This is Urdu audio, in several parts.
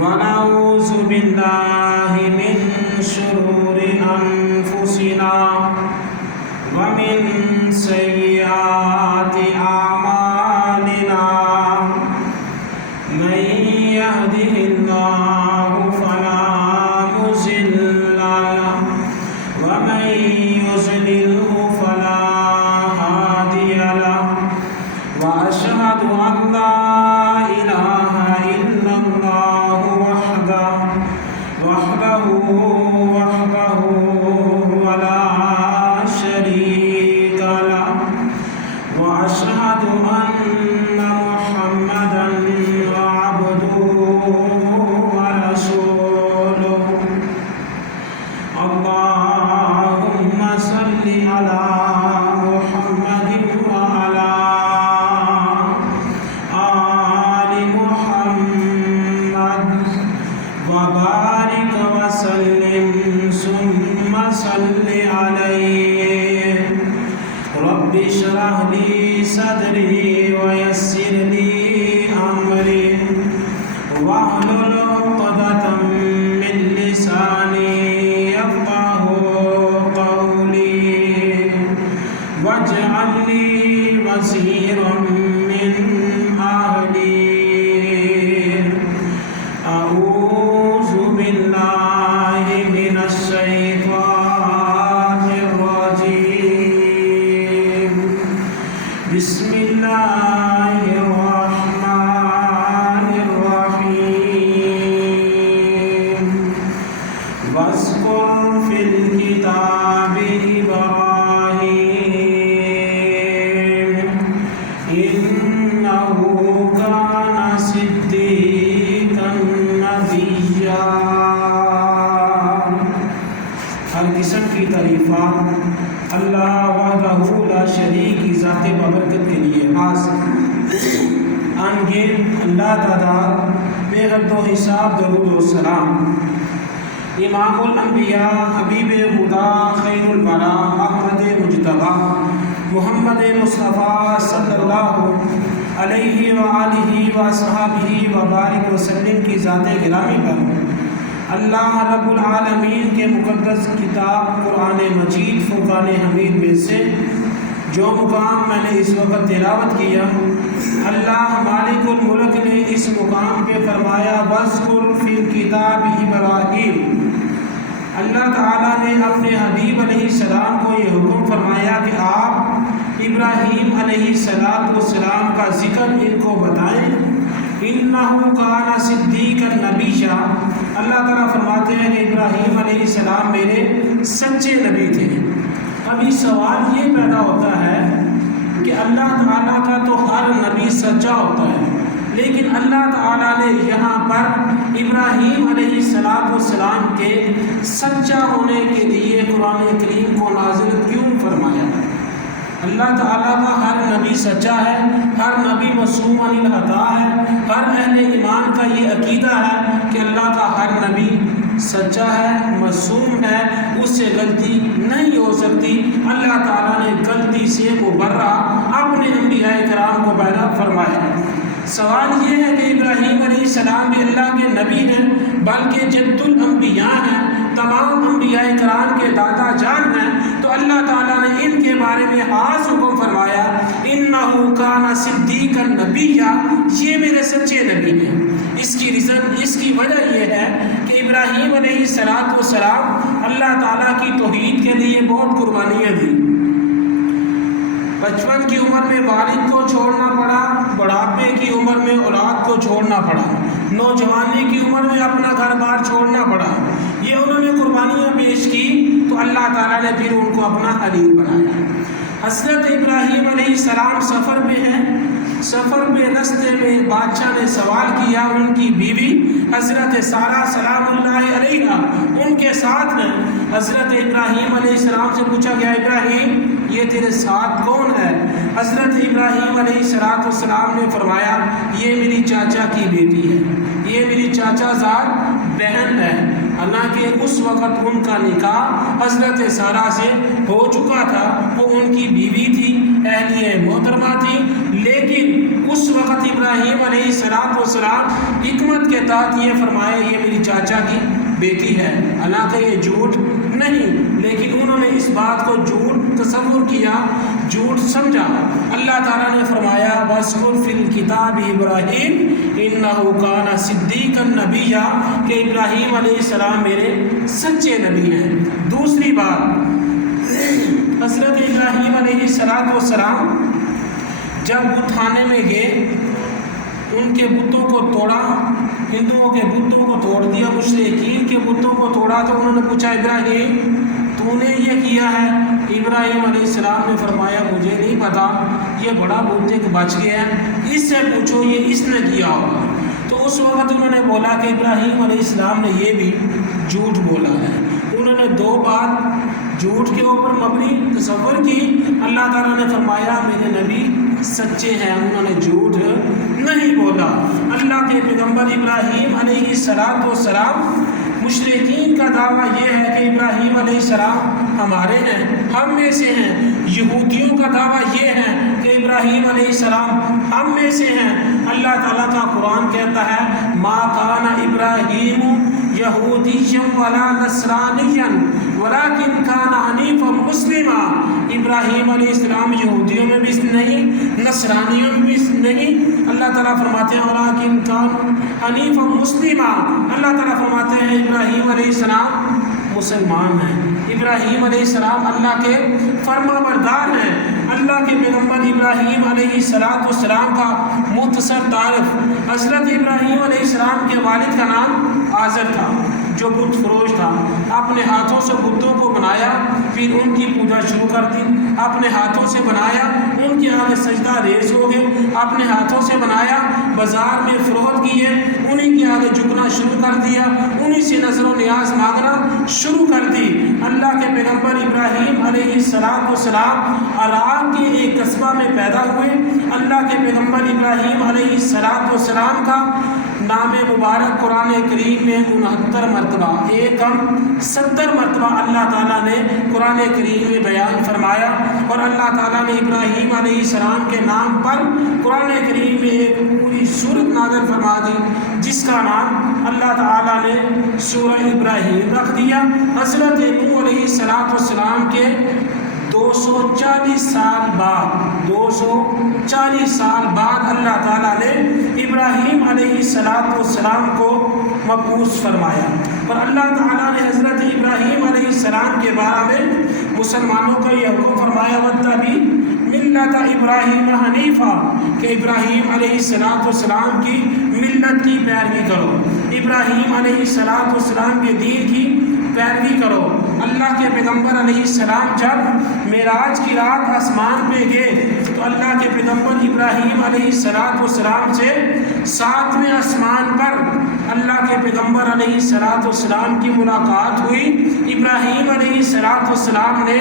ونعوذ بالله من شرور أنفسنا ومن سيئات أعمالنا من يهده الله فلا مضل له ومن يضلله فلا هادي له وأشهد أن لا إله إلا الله وحده ولا شريك له وأشهد أن محمدا عبده ورسوله اللهم صل على محمد وعلى آل محمد وبارك وسلم ثم صل عليه رب اشرح لي صدري ويسر لي أمري واحلل عقدة من لساني يفقهوا قولي واجعل لي وزيرا من أهلي أعوذ بالله من الشيطان الرجيم بسم الله الرحمن الرحيم واذكر في الكتاب إبراهيم إنه كان صديقا نبيا ہر قسم کی تعریفات اللہ وحدہ لا شریک کی ذات بابرکت کے لیے خاص آن کے اللہ تعالیٰ بے حد و حساب درود و سلام امام الانبیاء حبیب خدا خیر الورا احمد مجتبی محمد مصطفیٰ صلی اللہ علیہ وآلہ وصحبہ وبارک وسلم کی ذات گرامی پر اللہ رب العالمین کے مقدس کتاب قرآن مجید فرقان حمید میں سے جو مقام میں نے اس وقت تلاوت کیا اللہ مالک الملک نے اس مقام پہ فرمایا وَاذْكُرْ فِي الْكِتَابِ إِبْرَاهِيمَ اللہ تعالیٰ نے اپنے حبیب علیہ السلام کو یہ حکم فرمایا کہ آپ ابراہیم علیہ السلام کا ذکر ان کو بتائیں انہو کان صدیقا نبیّا اللہ تعالیٰ فرماتے ہیں کہ ابراہیم علیہ السلام میرے سچے نبی تھے۔ ابھی سوال یہ پیدا ہوتا ہے کہ اللہ تعالیٰ کا تو ہر نبی سچا ہوتا ہے، لیکن اللہ تعالیٰ نے یہاں پر ابراہیم علیہ السلام کے سچا ہونے کے لیے قرآن کریم کو نازل کیوں فرمایا؟ اللہ تعالیٰ کا ہر نبی سچا ہے، ہر نبی معصوم عن الخطا ہے، ہر اہل ایمان کا یہ عقیدہ ہے کہ اللہ کا ہر نبی سچا ہے، معصوم ہے، اس سے غلطی نہیں ہو سکتی۔ اللہ تعالیٰ نے غلطی سے مبرہ اپنے انبیاء کرام کو پیدا فرمایا۔ سوال یہ ہے کہ ابراہیم علیہ السلام بھی اللہ کے نبی ہیں بلکہ جد الانبیاء ہیں، تمام انبیاء کرام کے دادا جان ہیں، تو اللہ تعالیٰ نے ان کے بارے میں خاص حکم فرمایا انہو کان صدیقا نبیّا، یہ میرے سچے نبی ہیں۔ اس کی وجہ یہ ہے کہ ابراہیم علیہ السلام اللہ تعالیٰ کی توحید کے لیے بہت قربانیاں دی۔ بچپن کی عمر میں والد کو چھوڑنا پڑا، بڑھاپے کی عمر میں اولاد کو چھوڑنا پڑا، نوجوانی کی عمر میں اپنا گھر بار چھوڑنا پڑا، یہ انہوں نے قربانیاں پیش کی تو اللہ تعالیٰ نے پھر ان کو اپنا خلیل بنایا۔ حضرت ابراہیم علیہ السلام سفر میں ہیں، سفر میں رستے میں بادشاہ نے سوال کیا، ان کی بیوی حضرت سارہ سلام اللہ علیہا ان کے ساتھ ہیں۔ حضرت ابراہیم علیہ السلام سے پوچھا گیا ابراہیم یہ تیرے ساتھ کون ہے؟ حضرت ابراہیم علیہ السلام نے فرمایا یہ میری چاچا کی بیٹی ہے، یہ میری چاچا زاد بہن ہے۔ حالانکہ اس وقت ان کا نکاح حضرت سارہ سے ہو چکا تھا، وہ ان کی بیوی تھی، اہلیہ محترمہ تھی، لیکن اس وقت ابراہیم علیہ السلام حکمت کے تحت یہ فرمایا یہ میری چاچا کی بیٹی ہے، حالانکہ یہ جھوٹ نہیں، لیکن انہوں نے اس بات کو جھوٹ تصور کیا، جھوٹ سمجھا۔ اللہ تعالیٰ نے فرمایا وَاذْكُرْ فِي الْكِتَابِ إِبْرَاهِيمَ إِنَّهُ كَانَ صِدِّيقًا نَبِيًّا کہ ابراہیم علیہ السلام میرے سچے نبی ہیں۔ دوسری بات، حضرت ابراہیم علیہ السلام جب بت خانے میں گئے، ان کے بتوں کو توڑا، ہندوؤں کے بتوں کو توڑ دیا، مشرکین کے بتوں کو توڑا، تو انہوں نے پوچھا ابراہیم تو نے یہ کیا ہے؟ ابراہیم علیہ السلام نے فرمایا مجھے نہیں پتا، یہ بڑا بت ایک بچ گیا ہے، اس سے پوچھو یہ اس نے کیا ہوگا۔ تو اس وقت انہوں نے بولا کہ ابراہیم علیہ السلام نے یہ بھی جھوٹ بولا ہے۔ انہوں نے دو بات جھوٹ کے اوپر مبنی تصور کی۔ اللہ تعالیٰ نے فرمایا میرے نبی سچے ہیں، انہوں نے جھوٹ نہیں بولا۔ اللہ کے پیغمبر ابراہیم علیہ السلام، مشرکین کا دعویٰ یہ ہے کہ ابراہیم علیہ السلام ہمارے ہیں، ہم میں سے ہیں۔ یہودیوں کا دعویٰ یہ ہے کہ ابراہیم علیہ السلام ہم میں سے ہیں۔ اللہ تعالیٰ کا قرآن کہتا ہے ما کان ابراہیم یہودیا ولا نصرانیا ولکن کان حنیفا مسلما۔ ابراہیم علیہ السلام یہودیوں میں بھی نہیں، نصرانیوں میں بھی نہیں۔ اللہ تعالیٰ فرماتے ہیں ولکن کان حنیفا مسلما۔ اللہ تعالیٰ فرماتے ہیں ابراہیم علیہ السلام مسلمان ہیں، ابراہیم علیہ السلام اللہ کے فرما بردار ہیں۔ اللہ کے پیغمبر ابراہیم علیہ السلام کا مختصر تعارف، حضرت ابراہیم علیہ السلام کے والد کا نام آزر تھا جو بت فروش تھا۔ اپنے ہاتھوں سے بتوں کو بنایا، پھر ان کی پوجا شروع کر دی۔ اپنے ہاتھوں سے بنایا، ان کے آگے سجدہ ریز ہو گئے۔ اپنے ہاتھوں سے بنایا، بازار میں فروخت کیے، انہیں کے آگے جھکنا شروع کر دیا، انہیں سے نظر و نیاز مانگنا شروع کر دی۔ اللہ کے پیغمبر ابراہیم علیہ السلام عراق کے ایک قصبہ میں پیدا ہوئے۔ اللہ کے پیغمبر ابراہیم علیہ السلام کا نام مبارک قرآن کریم میں 69 مرتبہ، ایک کم 70 مرتبہ اللہ تعالیٰ نے قرآن کریم میں بیان فرمایا، اور اللہ تعالیٰ نے ابراہیم علیہ السلام کے نام پر قرآن کریم میں ایک پوری سورت نازل فرما دی، جس کا نام اللہ تعالیٰ نے سورہ ابراہیم رکھ دیا۔ حضرت نوح علیہ السلام کے 240 سال بعد اللہ تعالیٰ نے ابراہیم علیہ السلام کو مبعوث فرمایا، اور اللہ تعالیٰ نے حضرت ابراہیم علیہ السلام کے بارے میں مسلمانوں کو یہ حکم فرمایا وَاتَّبِعْ مِلَّةَ إِبْرَاهِيمَ حَنِيفًا کہ ابراہیم علیہ السلام کی ملت کی پیروی کرو، ابراہیم علیہ السلام کے دین کی پیروی کرو۔ اللہ کے پیغمبر علیہ السلام جب معراج کی رات آسمان پہ گئے تو اللہ کے پیغمبر ابراہیم علیہ السلام سے 7ویں آسمان پر اللہ کے پیغمبر علیہ السلام کی ملاقات ہوئی۔ ابراہیم علیہ السلام نے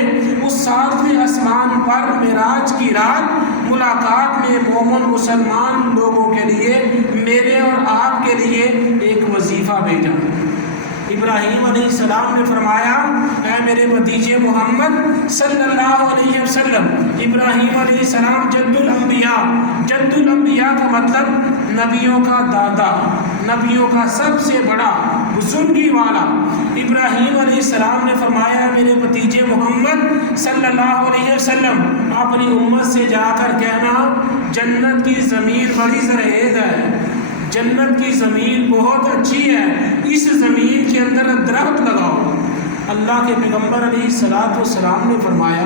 اس 7ویں آسمان پر معراج کی رات ملاقات میں مومن مسلمان لوگوں کے لیے، میرے اور آپ کے لیے ایک وظیفہ بھیجا۔ ابراہیم علیہ السلام نے فرمایا اے میرے بھتیجے محمد صلی اللہ علیہ وسلم، ابراہیم علیہ السلام جد الانبیاء کا مطلب نبیوں کا دادا، نبیوں کا سب سے بڑا، بزرگی والا۔ ابراہیم علیہ السلام نے فرمایا میرے بھتیجے محمد صلی اللہ علیہ وسلم، اپنی امت سے جا کر کہنا جنت کی زمین بڑی زرخیز ہے، جنت کی زمین بہت اچھی ہے، اس زمین کے اندر درخت لگاؤ۔ اللہ کے پیغمبر علیہ السلام نے فرمایا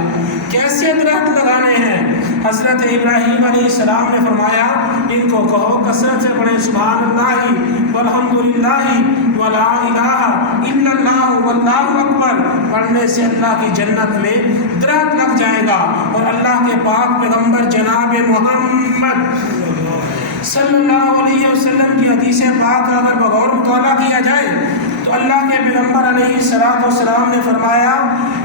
کیسے درخت لگانے ہیں؟ حضرت ابراہیم علیہ السلام نے فرمایا ان کو کہو کثرت سے پڑھیں سبحان اللہ والحمدللہ ولا الہ الا اللہ واللہ اکبر، پڑھنے سے اللہ کی جنت میں درخت لگ جائے گا۔ اور اللہ کے پاک پیغمبر جناب محمد صلی اللہ علیہ وسلم کی حدیث پاک اگر بغور مطالعہ کیا جائے تو اللہ کے پیغمبر علیہ السلام نے فرمایا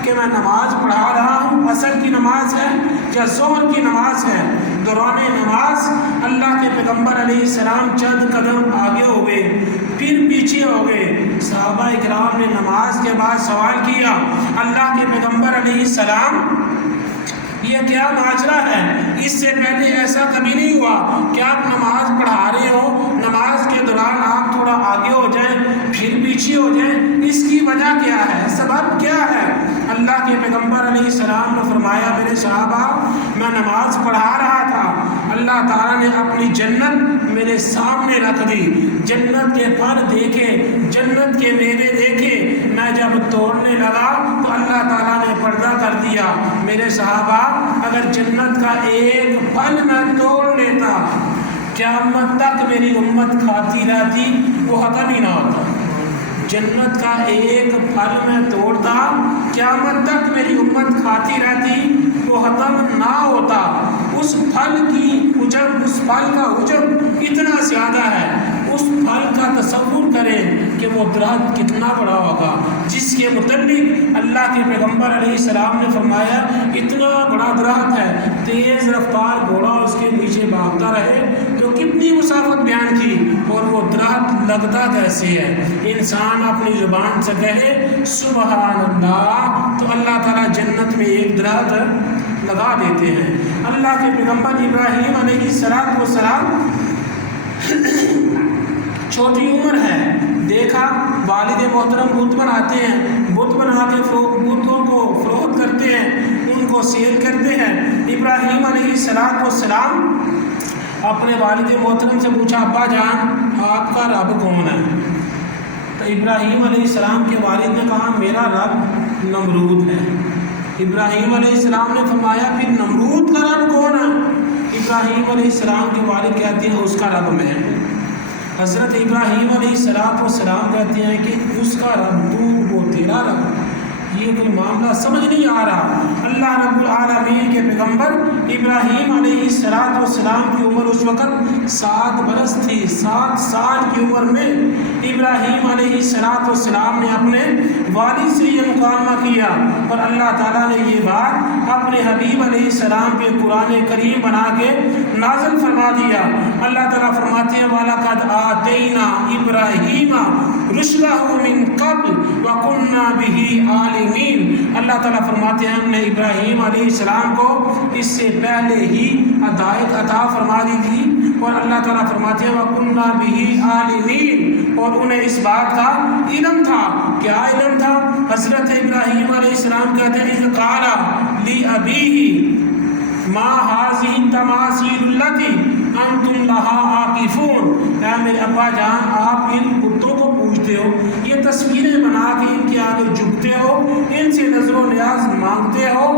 کہ میں نماز پڑھا رہا ہوں، عصر کی نماز ہے یا ظہر کی نماز ہے، دوران نماز اللہ کے پیغمبر علیہ السلام چند قدم آگے ہو گئے پھر پیچھے ہو گئے۔ صحابہ اکرام نے نماز کے بعد سوال کیا اللہ کے پیغمبر علیہ السلام یہ کیا ماجرا ہے؟ اس سے پہلے ایسا کبھی نہیں ہوا کہ آپ نماز پڑھا رہے ہو، نماز کے دوران آپ تھوڑا آگے ہو جائیں پھر پیچھے ہو جائیں، اس کی وجہ کیا ہے؟ سبب کیا ہے؟ اللہ کے پیغمبر علیہ السلام نے فرمایا میرے صحابہ میں نماز پڑھا رہا تھا، اللہ تعالیٰ نے اپنی جنت میرے سامنے رکھ دی، جنت کے پھل دیکھے، جنت کے میوے دیکھے، میں جب توڑنے لگا تو اللہ تعالیٰ نے پردہ کر دیا۔ میرے صحابہ اگر جنت کا ایک پھل میں توڑ لیتا قیامت تک میری امت کھاتی رہتی، وہ ختم ہی نہ ہوتا۔ جنت کا ایک پھل میں توڑتا قیامت تک میری امت کھاتی رہتی، وہ ختم نہ ہوتا۔ اس پھل کی حجم، اس پھل کا حجم اتنا زیادہ ہے، اس پھل کا تصور کریں کہ وہ درخت کتنا بڑا ہوگا، جس کے متعلق اللہ کے پیغمبر علیہ السلام نے فرمایا اتنا بڑا درخت ہے، تیز رفتار گھوڑا اس کے نیچے بھاگتا رہے تو کتنی مسافت بیان کی، اور وہ درخت لگتا کیسے ہے؟ انسان اپنی زبان سے کہے سبحان اللہ تو اللہ تعالیٰ جنت میں ایک درخت لگا دیتے ہیں۔ اللہ کے پیغمبر ابراہیم علیہ السلام چھوٹی عمر ہے، دیکھا والد محترم بت بناتے ہیں، بت بنا کے بتوں کو فروخت کرتے ہیں، ان کو سیل کرتے ہیں۔ ابراہیم علیہ السلام اپنے والد محترم سے پوچھا ابا جان آپ کا رب کون ہے؟ تو ابراہیم علیہ السلام کے والد نے کہا میرا رب نمرود ہے۔ ابراہیم علیہ السلام نے فرمایا پھر نمرود کا رب کون ہے؟ ابراہیم علیہ السلام کے والد کہتے ہیں اس کا رب میں ہوں۔ حضرت ابراہیم علیہ السلام کہتے ہیں کہ اس کا رب تو وہ تیرا رب، یہ کوئی معاملہ سمجھ نہیں آ رہا۔ اللہ رب العالمین کے پیغمبر ابراہیم علیہ السلام کی عمر اس وقت 7 برس تھی، 7 سال کی عمر میں ابراہیم علیہ السلام نے اپنے والد سے یہ مکالمہ کیا، اور اللہ تعالیٰ نے یہ بات اپنے حبیب علیہ السلام پہ قرآن کریم بنا کے نازل فرما دیا۔ اللہ تعالیٰ فرماتے ہیں وَلَقَدْ آتَيْنَا إِبْرَاهِيمَ رُشْدَهُ مِن قَبْلُ وَكُنَّا بِهِ عَالِمِينَ۔ اللہ تعالیٰ فرماتے ہیں ہم نے ابراہیم علیہ السلام کو اس سے پہلے ہی ہدایت عطا فرما دی تھی، اور اللہ تعالیٰ فرماتے ہیں وَكُنَّا بِهِ عَالِمِينَ، اور انہیں اس بات کا علم تھا۔ کیا علم تھا؟ حضرت ابراہیم علیہ السلام کہتے ہیں اِذْ قَالَ لِأَبِيهِ مَا هَٰذِهِ التَّمَاثِيلُ الَّتِي أَنتُمْ لَهَا عَاكِفُونَ، اے میرے ابا جان آپ ان بتوں کو پوجتے ہو، یہ تصویریں بنا کے ان کے آگے جھکتے ہو، ان سے نظر و نیاز مانگتے ہو،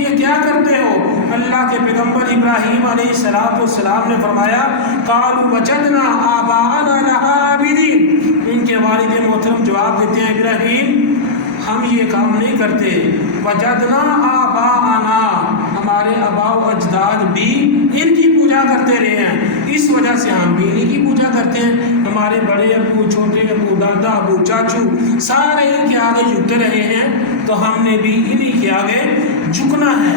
یہ کیا کرتے ہو؟ اللہ کے پیغمبر ابراہیم علیہ السلام نے فرمایا قَالُوا وَجَدْنَا آبَاءَنَا لَهَا عَابِدِينَ، ان کے والد محترم جواب دیتے ہیں ابراہیم ہم یہ کام نہیں کرتے، وجدنا آباءنا، ہمارے آباء و اجداد بھی ان کی پوجا کرتے رہے ہیں، اس وجہ سے ہم بھی انہیں کی پوجا کرتے ہیں۔ ہمارے بڑے ابو، چھوٹے ابو، دادا ابو، چاچو سارے ان کے آگے جھکتے رہے ہیں، تو ہم نے بھی انہیں کے آگے جھکنا ہے۔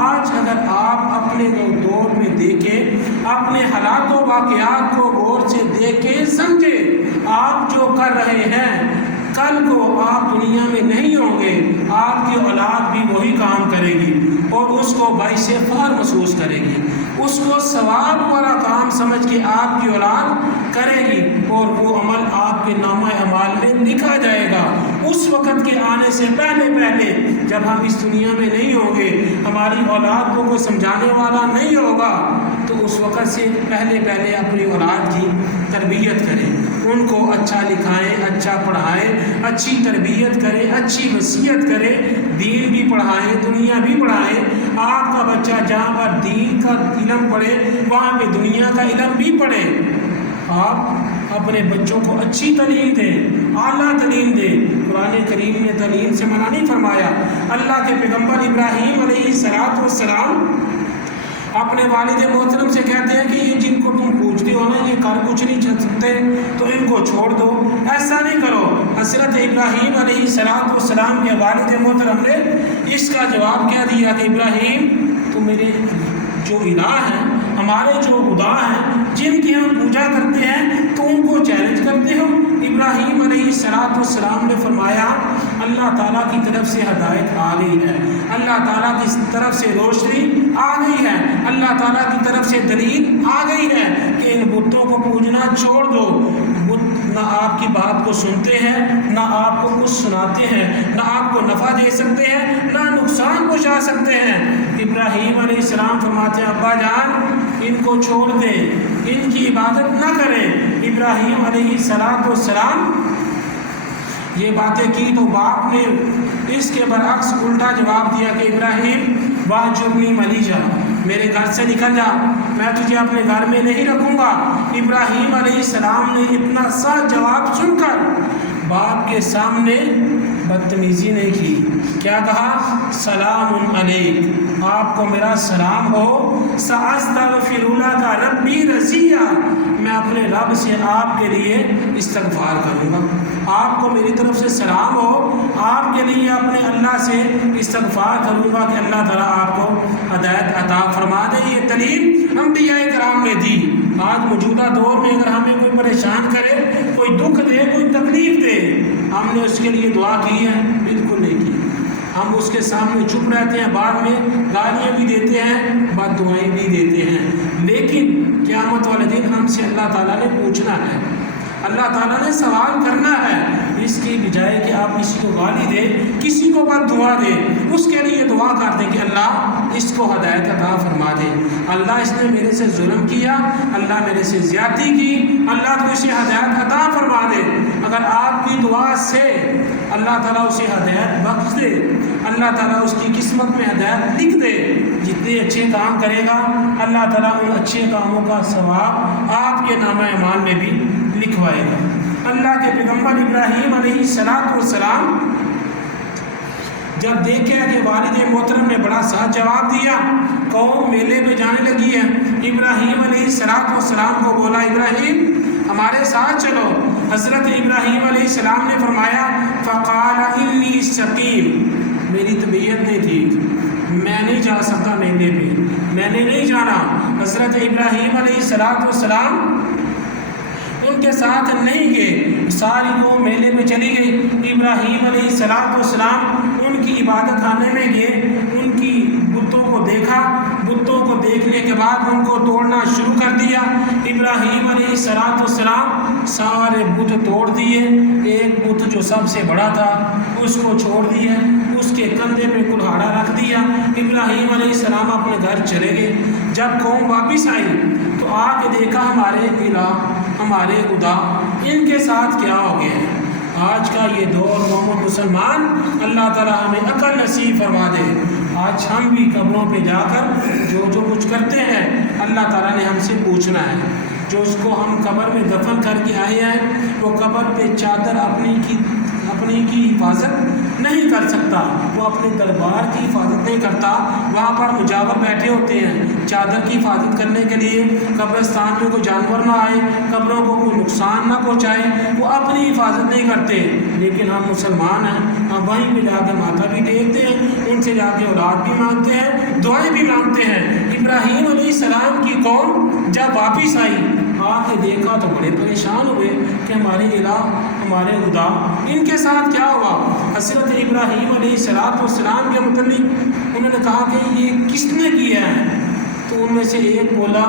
آج اگر آپ اپنے دور میں دیکھیں، اپنے حالات و واقعات کو غور سے دیکھیں سمجھیں، آپ جو کر رہے ہیں کل کو آپ دنیا میں نہیں ہوں گے، آپ کی اولاد بھی وہی کام کرے گی اور اس کو باعث فخر محسوس کرے گی، اس کو ثواب والا کام سمجھ کے آپ کی اولاد کرے گی، اور وہ عمل آپ کے نامہ اعمال میں لکھا جائے گا۔ اس وقت کے آنے سے پہلے جب ہم اس دنیا میں نہیں ہوں گے، ہماری اولاد کو کوئی سمجھانے والا نہیں ہوگا، تو اس وقت سے پہلے اپنی اولاد کی تربیت کریں، ان کو اچھا لکھائیں، اچھا پڑھائیں، اچھی تربیت کریں، اچھی وصیت کریں، دین بھی پڑھائیں، دنیا بھی پڑھائیں۔ آپ کا بچہ جہاں پر دین کا علم پڑھے وہاں پہ دنیا کا علم بھی پڑھے۔ آپ اپنے بچوں کو اچھی تعلیم دیں، اعلیٰ تعلیم دیں۔ قرآن کریم نے تعلیم سے منع نہیں فرمایا۔ اللہ کے پیغمبر ابراہیم علیہ السلام اپنے والد محترم سے کہتے ہیں کہ یہ جن کو تم پوچھتے ہو نا یہ کر کچھ نہیں سکتے، تو ان کو چھوڑ دو، ایسا نہیں کرو۔ حضرت ابراہیم علیہ السلام کے والد محترم نے اس کا جواب کیا دیا کہ ابراہیم تو میرے جو الہ ہیں، ہمارے جو خدا ہیں جن کی ہم پوجا کرتے ہیں، تو ان کو چیلنج کرتے ہو۔ ابراہیم علیہ السلام نے فرمایا اللہ تعالیٰ کی طرف سے ہدایت آ گئی ہے، اللہ تعالیٰ کی طرف سے روشنی آ گئی ہے، اللہ تعالیٰ کی طرف سے دلیل آ گئی ہے کہ ان بتوں کو پوجنا چھوڑ دو۔ بت نہ آپ کی بات کو سنتے ہیں، نہ آپ کو کچھ سناتے ہیں، نہ آپ کو نفع دے سکتے ہیں، نہ نقصان پہنچا سکتے ہیں۔ ابراہیم علیہ السلام فرماتے ہیں ابا جان ان کو چھوڑ دیں، ان کی عبادت نہ کریں۔ ابراہیم علیہ السلام یہ باتیں کی تو باپ نے اس کے برعکس الٹا جواب دیا کہ ابراہیم واہجرنی ملیجا، میرے گھر سے نکل جا، میں تجھے اپنے گھر میں نہیں رکھوں گا۔ ابراہیم علیہ السلام نے اتنا سا جواب سن کر باپ کے سامنے بدتمیزی نہیں کی، کیا کہا؟ سلام علیک، آپ کو میرا سلام ہو، سأستغفر لک ربی رضیا، میں اپنے رب سے آپ کے لیے استغفار کروں گا۔ آپ کو میری طرف سے سلام ہو، آپ کے لیے اپنے اللہ سے استغفار کروں گا کہ اللہ تعالیٰ آپ کو ہدایت عطا فرما دے۔ یہ تعلیم انبیاء کرام نے دی۔ آج موجودہ دور میں اگر ہمیں کوئی پریشان کرے، کوئی دکھ دے، کوئی تکلیف دے، ہم نے اس کے لیے دعا کی ہے؟ بالکل نہیں کی۔ ہم اس کے سامنے چپ رہتے ہیں، بعد میں گالیاں بھی دیتے ہیں، بد دعائیں بھی دیتے ہیں، لیکن قیامت والے دن ہم سے اللہ تعالیٰ نے پوچھنا ہے، اللہ تعالیٰ نے سوال کرنا ہے۔ اس کی بجائے کہ آپ کسی کو گالی دیں، کسی کو بد دعا دیں، اس کے لیے دعا کر دیں کہ اللہ اس کو ہدایت عطا فرما دے، اللہ اس نے میرے سے ظلم کیا، اللہ میرے سے زیادتی کی، اللہ تو اسے ہدایت عطا فرما دے۔ اگر آپ کی دعا سے اللہ تعالیٰ اسے ہدایت بخش دے، اللہ تعالیٰ اس کی قسمت میں ہدایت لکھ دے، جتنے اچھے کام کرے گا اللہ تعالیٰ ان اچھے کاموں کا ثواب آپ کے نامہ اعمال میں بھی لکھوائے گا۔ اللہ کے پیغمبر ابراہیم علیہ السلام جب دیکھا کہ والد محترم نے بڑا سخت جواب دیا، قوم میلے پہ جانے لگی ہے، ابراہیم علیہ السلام کو بولا ابراہیم ہمارے ساتھ چلو۔ حضرت ابراہیم علیہ السلام نے فرمایا فقال انی سقیم، میری طبیعت نہیں تھی، میں نہیں جا سکتا میلے پہ، میں نے نہیں جانا۔ حضرت ابراہیم علیہ السلام ان کے ساتھ نہیں گئے، ساری قوم میلے میں چلی گئی۔ ابراہیم علیہ السلام ان کی عبادت خانے میں گئے، ان کی بتوں کو دیکھا، بتوں کو دیکھنے کے بعد ان کو توڑنا شروع کر دیا۔ ابراہیم علیہ السلام سارے بت توڑ دیے، ایک بت جو سب سے بڑا تھا اس کو چھوڑ دیا، اس کے کندھے پہ کلہاڑا رکھ دیا۔ ابراہیم علیہ السلام اپنے گھر چلے گئے۔ جب قوم واپس آئی تو آ کے دیکھا ہمارے الہ، ہمارے خدا، ان کے ساتھ کیا ہو گیا ہے۔ آج کا یہ دور مومن مسلمان، اللہ تعالیٰ ہمیں عقل نصیب فرما دے۔ آج ہم بھی قبروں پہ جا کر جو کچھ کرتے ہیں اللہ تعالیٰ نے ہم سے پوچھنا ہے۔ جو اس کو ہم قبر میں دفن کر کے آئے ہیں وہ قبر پہ چادر اپنی کی حفاظت نہیں کر سکتا، وہ اپنے دربار کی حفاظت نہیں کرتا۔ وہاں پر مجاور بیٹھے ہوتے ہیں چادر کی حفاظت کرنے کے لیے، قبرستان میں کوئی جانور نہ آئے، قبروں کو کوئی نقصان نہ پہنچائے، وہ اپنی حفاظت نہیں کرتے۔ لیکن ہم مسلمان ہیں، ہم وہیں پہ جا کے ماتھا بھی ٹیکتے ہیں، ان سے جا کے اولاد بھی مانگتے ہیں، دعائیں بھی مانگتے ہیں۔ ابراہیم علیہ السلام کی قوم جب واپس آئی، آ کے دیکھا تو بڑے پریشان ہوئے کہ ہمارے الہ، ہمارے خدا، ان کے ساتھ کیا ہوا۔ حضرت ابراہیم علیہ السلام کے متعلق انہوں نے کہا کہ یہ کس نے کیا ہے؟ تو ان میں سے ایک بولا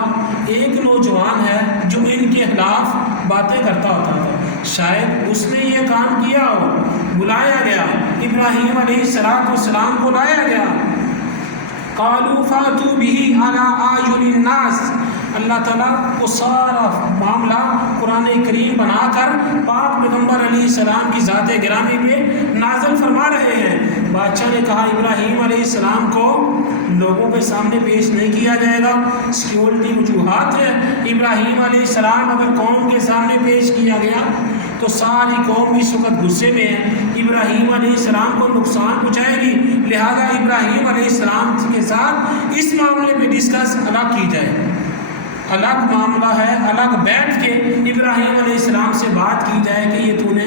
ایک نوجوان ہے جو ان کے خلاف باتیں کرتا ہوتا تھا، شاید اس نے یہ کام کیا ہو۔ بلایا گیا، ابراہیم علیہ السلام کو لایا گیا۔ قالوا فاتوا به على اعین الناس، اللہ تعالیٰ وہ سارا معاملہ قرآن کریم بنا کر پاک پیغمبر علیہ السلام کی ذات گرامی پہ نازل فرما رہے ہیں۔ بادشاہ نے کہا ابراہیم علیہ السلام کو لوگوں کے سامنے پیش نہیں کیا جائے گا، سیکیورٹی وجوہات ہے۔ ابراہیم علیہ السلام اگر قوم کے سامنے پیش کیا گیا تو ساری قوم اس وقت غصے میں ہے، ابراہیم علیہ السلام کو نقصان پہنچائے گی، لہذا ابراہیم علیہ السلام کے ساتھ اس معاملے پہ ڈسکس الگ کی جائے، الگ معاملہ ہے، الگ بیٹھ کے ابراہیم علیہ السلام سے بات کی جائے کہ یہ تو نے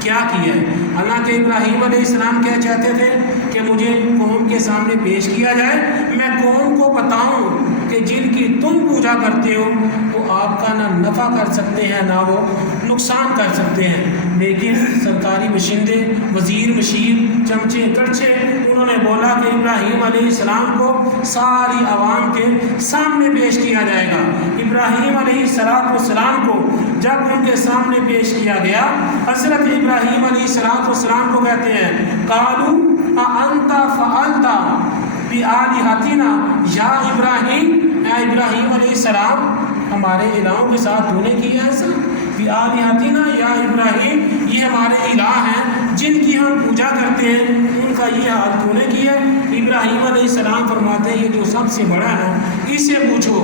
کیا کیا ہے۔ حالانکہ ابراہیم علیہ السلام کیا چاہتے تھے کہ مجھے قوم کے سامنے پیش کیا جائے، میں قوم کو بتاؤں کہ جن کی تم پوجا کرتے ہو وہ آپ کا نہ نفع کر سکتے ہیں نہ وہ نقصان کر سکتے ہیں، لیکن سرکاری باشندے، وزیر مشیر، چمچے کڑچے، انہوں نے بولا کہ ابراہیم علیہ السلام کو ساری عوام کے سامنے پیش کیا جائے گا۔ ابراہیم علیہ السلام کو جب ان کے سامنے پیش کیا گیا، حضرت ابراہیم علیہ السلام کو کہتے ہیں قالوا اانت فعلت بآلہتنا یا ابراہیم، اے ابراہیم علیہ السلام ہمارے الہوں کے ساتھ تو نے کیا ایسا؟ بآلہتنا یا ابراہیم، یہ ہمارے الہ ہیں جن کی ہم پوجا کرتے ہیں، ان کا یہ حال تو نے کیا؟ ابراہیم علیہ السلام فرماتے ہیں یہ جو سب سے بڑا ہے نا، اس سے پوچھو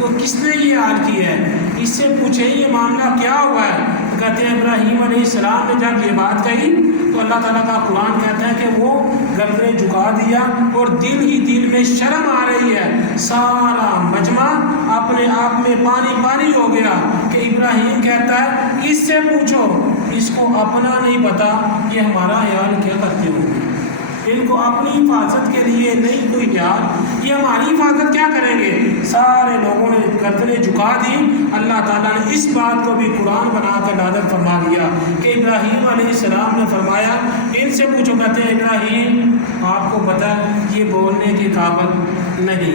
تو کس نے یہ حال کیا ہے، اس سے پوچھے یہ معاملہ کیا ہوا ہے۔ کہتے ہیں ابراہیم علیہ السلام نے جب یہ بات کہی تو اللہ تعالیٰ کا قرآن کہتا ہے کہ وہ گردن جھکا دیا اور دل ہی دل میں شرم آ رہی ہے، سارا مجمع اپنے آپ میں پانی پانی ہو گیا کہ ابراہیم کہتا ہے اس سے پوچھو، اس کو اپنا نہیں پتا کہ ہمارا خیال کیا کرتے ہو، ان کو اپنی حفاظت کے لیے نہیں کوئی خیال، یہ ہماری حفاظت کیا کریں گے۔ سارے لوگوں نے گردنیں جھکا دی۔ اللہ تعالیٰ نے اس بات کو بھی قرآن بنا کر نازل فرما دیا کہ ابراہیم علیہ السلام نے فرمایا ان سے پوچھو۔ کہتے ہیں ابراہیم آپ کو پتہ ہے یہ بولنے کے قابل نہیں،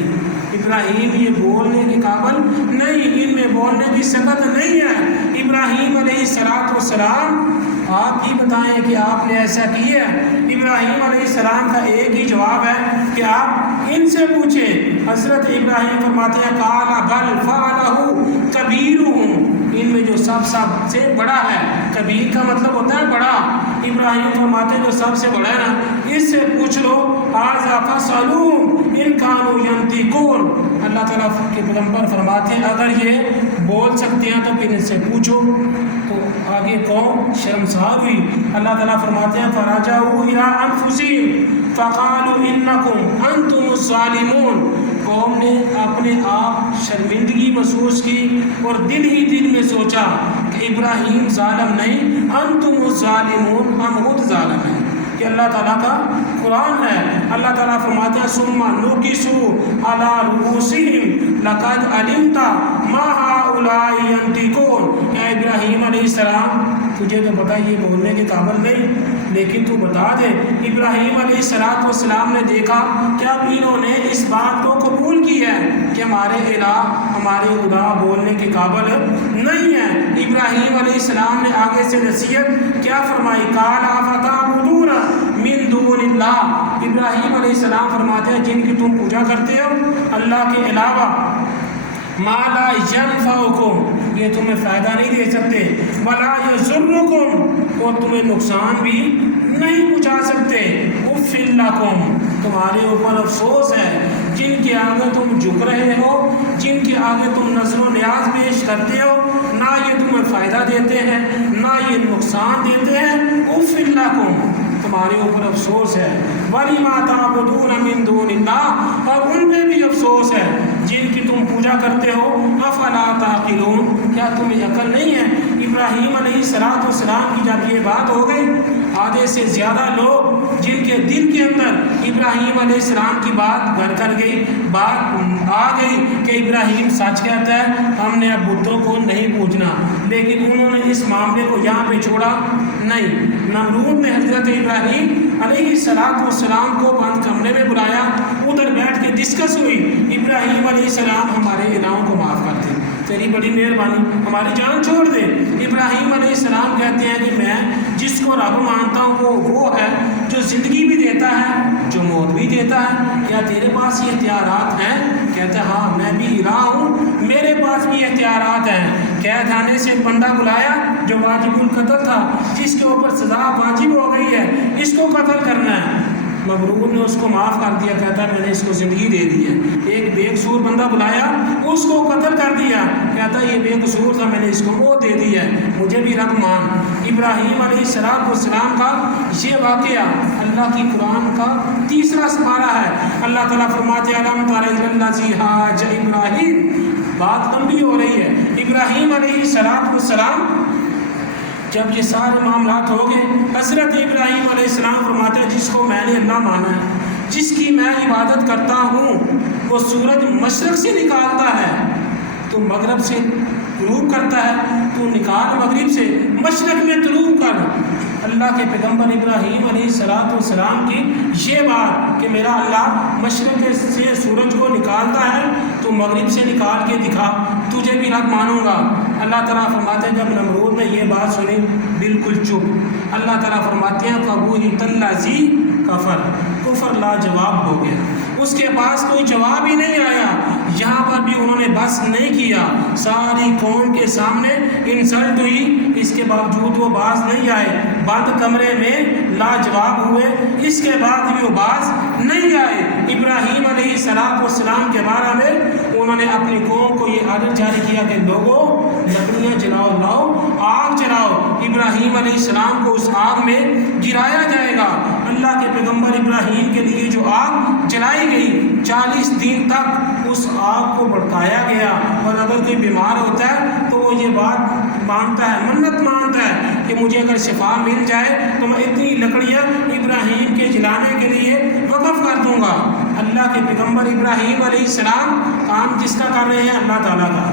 ابراہیم یہ بولنے کے قابل نہیں، ان میں بولنے کی صفت نہیں ہے۔ ابراہیم علیہ السلام آپ ہی بتائیں کہ آپ نے ایسا کیا ہے۔ ابراہیم علیہ السلام کا ایک ہی جواب ہے کہ آپ ان سے پوچھیں۔ حضرت ابراہیم فرماتے ہیں قال بل فعلہ کبیرہم، ان میں جو سب سے بڑا ہے، کبیر کا مطلب ہوتا ہے بڑا، ابراہیم فرماتے ہیں جو سب سے بڑا ہے نا اس سے پوچھ لو، ھذا فاسألوہم ان کانوا ینطقون۔ اللہ تعالیٰ کے پیغمبر فرماتے ہیں اگر یہ بول سکتے ہیں تو پھر ان سے پوچھو۔ تو آگے قوم شرمسار ہوئی۔ اللہ تعالیٰ فرماتے ہیں فرجعوا الی انفسہم فقالوا انکم انتم الظالمون، قوم نے اپنے آپ شرمندگی محسوس کی اور دل ہی دل میں سوچا کہ ابراہیم ظالم نہیں، انتم الظالمون، ہم خود ظالم ہیں۔ کہ اللہ تعالیٰ کا قرآن ہے۔ اللہ تعالیٰ فرماتے ہیں ثم نکسوا علی رؤوسہم لقد علمت ما ہؤلاء ینطقون، اے ابراہیم علیہ السلام تجھے تو پتہ یہ بولنے کے قابل نہیں، لیکن تو بتا دے۔ ابراہیم علیہ السلام نے دیکھا کہ اب انہوں نے اس بات کو قبول کیا ہے کہ ہمارے الہ ہمارے خدا بولنے کے قابل نہیں ہے۔ ابراہیم علیہ السلام نے آگے سے نصیحت کیا فرمائی، قال افتعبدون من دون اللہ، ابراہیم علیہ السلام فرماتے ہیں جن کی تم پوجا کرتے ہو اللہ کے علاوہ، ما لا ینفعکم، یہ تمہیں فائدہ نہیں دے سکتے، ولا یضرکم، اور تمہیں نقصان بھی نہیں پہنچا سکتے، اف لکم، تمہارے اوپر افسوس ہے، جن کے آگے تم جھک رہے ہو، جن کے آگے تم نظر و نیاز پیش کرتے ہو، نہ یہ تمہیں فائدہ دیتے ہیں نہ یہ نقصان دیتے ہیں، اف لکم، تمہارے اوپر افسوس ہے، وَلِمَا تَعْبُدُونَ مِن دُونِ اللَّهِ، اور ان پہ بھی افسوس ہے جن کی تم پوجا کرتے ہو، أَفَلَا تَعْقِلُونَ، کیا تمہیں عقل نہیں ہے۔ ابراہیم علیہ السلام کی جب یہ بات ہو گئی، آدھے سے زیادہ لوگ جن کے دل کے اندر ابراہیم علیہ السلام کی بات گھر کر گئی، بات آ گئی کہ ابراہیم سچ کہتا ہے، ہم نے اب بتوں کو نہیں پوجنا، لیکن انہوں نے اس معاملے کو یہاں پہ چھوڑا نہیں۔ نمرود نے حضرت ابراہیم علیہ السلام کو بند کمرے میں بلایا، ادھر بیٹھ کے ڈسکس ہوئی، ابراہیم علیہ السلام ہمارے الہوں کو معاف کر دے، تیری بڑی مہربانی، ہماری جان چھوڑ دے۔ ابراہیم علیہ السلام کہتے ہیں کہ میں جس کو رب مانتا ہوں وہ ہے جو زندگی بھی دیتا ہے جو موت بھی دیتا ہے، کیا تیرے پاس یہ اختیارات ہیں؟ کہتا ہے ہاں میں بھی الہ ہوں، میرے پاس بھی اختیارات ہیں۔ قید خانے سے ایک بندہ بلایا جو واجب القتل تھا، جس کے اوپر سزا واجب ہو گئی ہے، اس کو قتل کرنا ہے، مغرور نے اس کو معاف کر دیا، کہتا ہے میں نے اس کو زندگی دے دی ہے۔ ایک بے قصور بندہ بلایا، اس کو قتل کر دیا، کہتا ہے یہ بے قصور تھا، میں نے اس کو موت دے دی ہے، مجھے بھی رب مان۔ ابراہیم علیہ السلام کا یہ واقعہ اللہ کی قرآن کا تیسرا سپارہ ہے۔ اللہ تعالیٰ فرماتے ہیں الم تر الی الذی حاج ابراہیم، بات لمبی ہو رہی ہے۔ ابراہیم علیہ السلام جب یہ سارے معاملات ہو گئے، حضرت ابراہیم علیہ السلام فرماتے ہیں جس کو میں نے اللہ مانا ہے، جس کی میں عبادت کرتا ہوں، وہ سورج مشرق سے نکالتا ہے تو مغرب سے غروب کرتا ہے، تو نکال مغرب سے، مشرق میں طلوع کر۔ اللہ کے پیغمبر ابراہیم علیہ السلام کی یہ بات کہ میرا اللہ مشرق سے سورج کو نکالتا ہے تو مغرب سے نکال کے دکھا، تجھے بھی رب مانوں گا۔ اللہ تعالیٰ فرماتے ہیں جب نمرود نے یہ بات سنی بالکل چپ۔ اللہ تعالیٰ فرماتے ہیں فَبُهِتَ الَّذِي كَفَرَ، کفر لاجواب ہو گیا، اس کے پاس کوئی جواب ہی نہیں آیا۔ یہاں پر بھی انہوں نے بس نہیں کیا، ساری قوم کے سامنے انسلٹ ہوئی، اس کے باوجود وہ باز نہیں آئے، بند کمرے میں لاجواب ہوئے، اس کے بعد بھی وہ باز نہیں آئے۔ ابراہیم علیہ السلام کے بارے میں انہوں نے اپنی قوم کو یہ آرڈر جاری کیا کہ لوگوں لکڑیاں جلاؤ، لاؤ آگ جلاؤ، ابراہیم علیہ السلام کو اس آگ میں گرایا جائے گا۔ اللہ کے پیغمبر ابراہیم کے لیے جو آگ جلائی گئی 40 دن تک اس آگ کو بھڑکایا گیا، اور اگر کوئی بیمار ہوتا ہے تو وہ یہ بات مانتا ہے، منت مانتا ہے کہ مجھے اگر شفا مل جائے تو میں اتنی لکڑیاں ابراہیم کے جلانے کے لیے وقف کر دوں گا۔ اللہ کے پیغمبر ابراہیم علیہ السلام کام جس کا کر رہے ہیں اللہ تعالیٰ کا،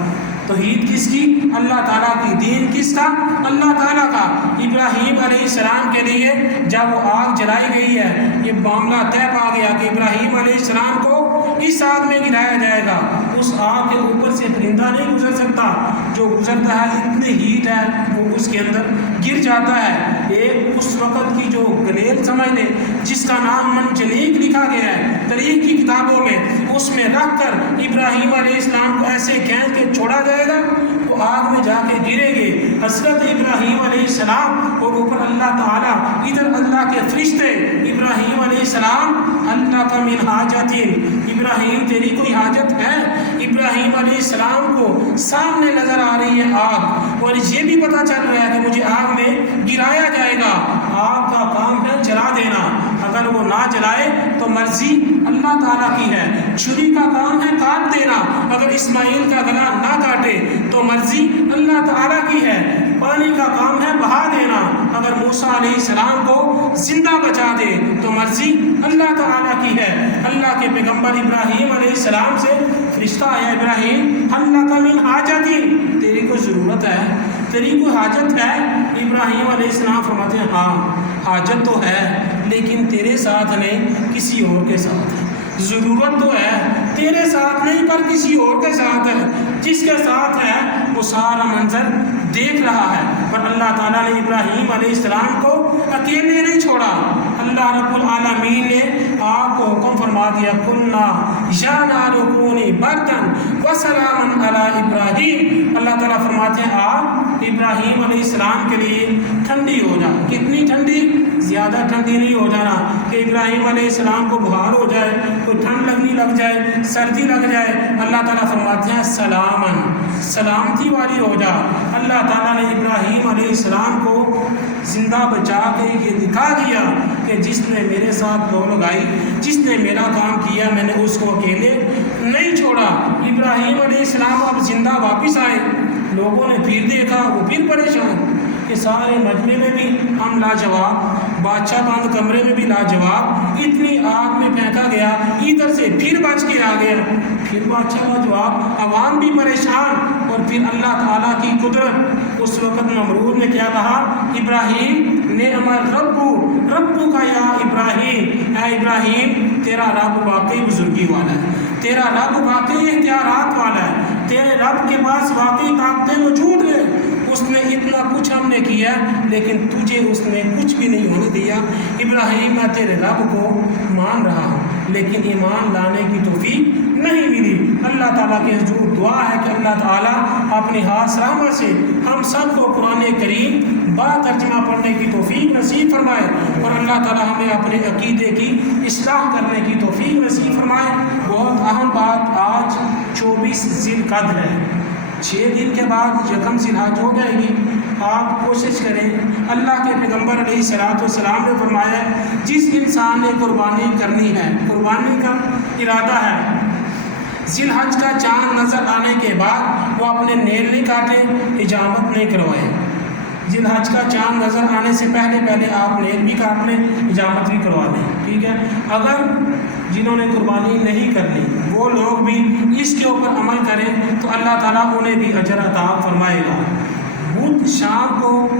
توحید کس کی؟ اللہ تعالیٰ کی، دین کس کا؟ اللہ تعالیٰ کا۔ ابراہیم علیہ السلام کے لیے جب وہ آگ جلائی گئی ہے، یہ معاملہ طے پا گیا کہ ابراہیم علیہ السلام کو اس آگ میں گرایا جائے گا۔ اس آگ کے اوپر سے پرندہ نہیں گزر سکتا، جو گزرتا ہے اتنی ہیٹ ہے وہ اس کے اندر گر جاتا ہے۔ ایک اس وقت کی جو گلیل سمجھ لیں جس کا نام منجلیق لکھا گیا ہے تاریخ کی کتابوں میں، اس میں رکھ کر ابراہیم علیہ السلام کو ایسے کھینچ کے چھوڑا جائے گا، وہ آگ میں جا کے گریں گے۔ حضرت ابراہیم علیہ السلام اور اوپر اللہ تعالیٰ، ادھر اللہ کے فرشتے، ابراہیم علیہ السلام اللہ کا من حاجت، ابراہیم تیری کوئی حاجت ہے؟ ابراہیم علیہ السلام کو سامنے نظر آ رہی ہے آگ، اور یہ بھی پتہ چل رہا ہے کہ مجھے آگ میں گرایا جائے گا۔ آگ کا کام ہے جلا دینا، اگر وہ نہ جلائے تو مرضی اللہ تعالیٰ کی ہے۔ چھری کا کام ہے کاٹ دینا، اگر اسماعیل کا گلا نہ کاٹے تو مرضی اللہ تعالیٰ کی ہے۔ پانی کا کام ہے بہا دینا، اگر موسیٰ علیہ السلام کو زندہ بچا دے تو مرضی اللہ تعالیٰ کی ہے۔ اللہ کے پیغمبر ابراہیم علیہ السلام سے فرشتہ آیا، ابراہیم اللہ کا من حاجت، تیری کوئی ضرورت ہے، تیری کوئی حاجت ہے؟ ابراہیم علیہ السلام فرماتے ہیں ہاں حاجت تو ہے، لیکن تیرے ساتھ نہیں کسی اور کے ساتھ ہے۔ ضرورت تو ہے تیرے ساتھ نہیں پر کسی اور کے ساتھ ہے، جس کے ساتھ ہے وہ سارا منظر دیکھ رہا ہے۔ پر اللہ تعالیٰ نے ابراہیم علیہ السلام کو اکیلے نہیں چھوڑا، اللہ رب العالمین نے آپ کو حکم فرما دیا کُلْنَا یَا نَارُ کُونِی بَرْدًا وَسَلَامًا عَلَىٰ ابراہیم۔ اللہ تعالیٰ فرماتے ہیں آپ ابراہیم علیہ السلام کے لیے ٹھنڈی ہو جا۔ کتنی ٹھنڈی؟ زیادہ ٹھنڈی نہیں ہو جانا کہ ابراہیم علیہ السلام کو بخار ہو جائے، کوئی ٹھنڈ لگنے لگ جائے، سردی لگ جائے۔ اللہ تعالیٰ فرماتے ہیں سلامن، سلامتی والی ہو جا۔ اللہ تعالیٰ نے ابراہیم علیہ السلام کو زندہ بچا کے یہ دکھا دیا کہ جس نے میرے ساتھ دو لگائی، جس نے میرا کام کیا، میں نے اس کو اکیلے نہیں چھوڑا۔ ابراہیم علیہ السلام اب زندہ واپس آئے، لوگوں نے پھر دیکھا، وہ پھر پریشان کہ سارے مجمع میں بھی ہم لاجواب، بادشاہ بند کمرے میں بھی لاجواب، اتنی آگ میں پھینکا گیا، ادھر سے پھر بچ کے آ گیا، پھر بادشاہ لاجواب، عوام بھی پریشان۔ اور پھر اللہ تعالیٰ کی قدرت، اس وقت نمرود نے کیا کہا؟ ابراہیم نعم الرب رب کا یا ابراہیم، اے ابراہیم تیرا رب واقعی بزرگی والا ہے، تیرا رب واقعی اختیارات والا ہے، تیرے رب کے پاس واقعی طاقتیں موجود ہیں، اس نے اتنا کچھ ہم نے کیا لیکن تجھے اس نے کچھ بھی نہیں ہونے دیا۔ ابراہیم میں تیرے رب کو مان رہا ہوں لیکن ایمان لانے کی توفیق نہیں ملی۔ اللہ تعالیٰ کے حضور دعا ہے کہ اللہ تعالیٰ اپنی خاص رحمت سے ہم سب کو قرآن کریم با ترجمہ پڑھنے کی توفیق نصیب فرمائے، اور اللہ تعالیٰ ہمیں اپنے عقیدے کی اصلاح کرنے کی توفیق نصیب فرمائے۔ بہت اہم بات، آج 24 ذی القعدہ ہے، 6 دن کے بعد یکم ذی الحج ہو جائے گی۔ آپ کوشش کریں، اللہ کے پیغمبر علیہ السلام نے فرمایا جس انسان نے قربانی کرنی ہے، قربانی کا ارادہ ہے، ذی الحج کا چاند نظر آنے کے بعد وہ اپنے نیل نہیں کاٹے، حجامت نہیں کروائے۔ ذی الحج کا چاند نظر آنے سے پہلے آپ نیل بھی کاٹ لیں، حجامت بھی کروا لیں، ٹھیک ہے۔ اگر جنہوں نے قربانی نہیں کرنی وہ لوگ بھی اس کے اوپر عمل کریں تو اللہ تعالیٰ انہیں بھی اجر عطا فرمائے گا۔ شام کو